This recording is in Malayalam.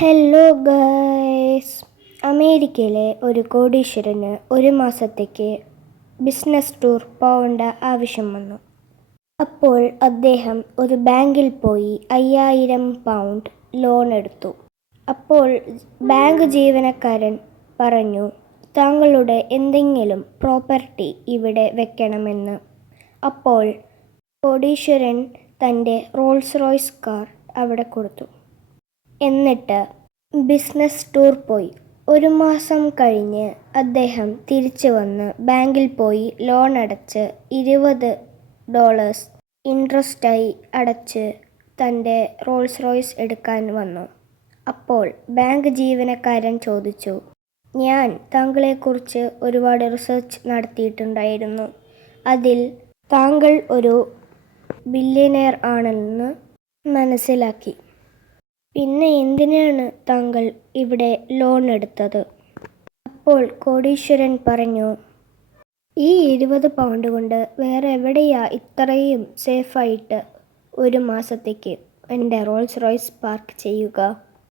Hello guys. അമേരിക്കയിലെ ഒരു കോടീശ്വരന് ഒരു മാസത്തേക്ക് ബിസിനസ് ടൂർ പോകേണ്ട ആവശ്യം വന്നു. അപ്പോൾ അദ്ദേഹം ഒരു ബാങ്കിൽ പോയി 5000 പൗണ്ട് ലോൺ എടുത്തു. അപ്പോൾ ബാങ്ക് ജീവനക്കാരൻ പറഞ്ഞു, താങ്കളുടെ എന്തെങ്കിലും പ്രോപ്പർട്ടി ഇവിടെ വെക്കണമെന്ന്. അപ്പോൾ കോടീശ്വരൻ തൻ്റെ റോൾസ് റോയ്സ് കാർ അവിടെ കൊടുത്തു. എന്നിട്ട് ബിസിനസ് ടൂർ പോയി. ഒരു മാസം കഴിഞ്ഞ് അദ്ദേഹം തിരിച്ചു വന്ന് ബാങ്കിൽ പോയി ലോൺ അടച്ച് $20 ഇൻട്രസ്റ്റായി അടച്ച് തൻ്റെ റോൾസ് റോയ്സ് എടുക്കാൻ വന്നു. അപ്പോൾ ബാങ്ക് ജീവനക്കാരൻ ചോദിച്ചു, ഞാൻ താങ്കളെക്കുറിച്ച് ഒരുപാട് റിസർച്ച് നടത്തിയിട്ടുണ്ടായിരുന്നു. അതിൽ താങ്കൾ ഒരു ബില്യനെയർ ആണെന്ന് മനസ്സിലാക്കി. പിന്നെ എന്തിനാണ് താങ്കൾ ഇവിടെ ലോൺ എടുത്തത്? അപ്പോൾ കോടീശ്വരൻ പറഞ്ഞു, ഈ 20 പൗണ്ട് കൊണ്ട് വേറെ എവിടെയാ ഇത്രയും സേഫായിട്ട് ഒരു മാസത്തേക്ക് എൻ്റെ റോൾസ് റോയ്സ് പാർക്ക് ചെയ്യുക?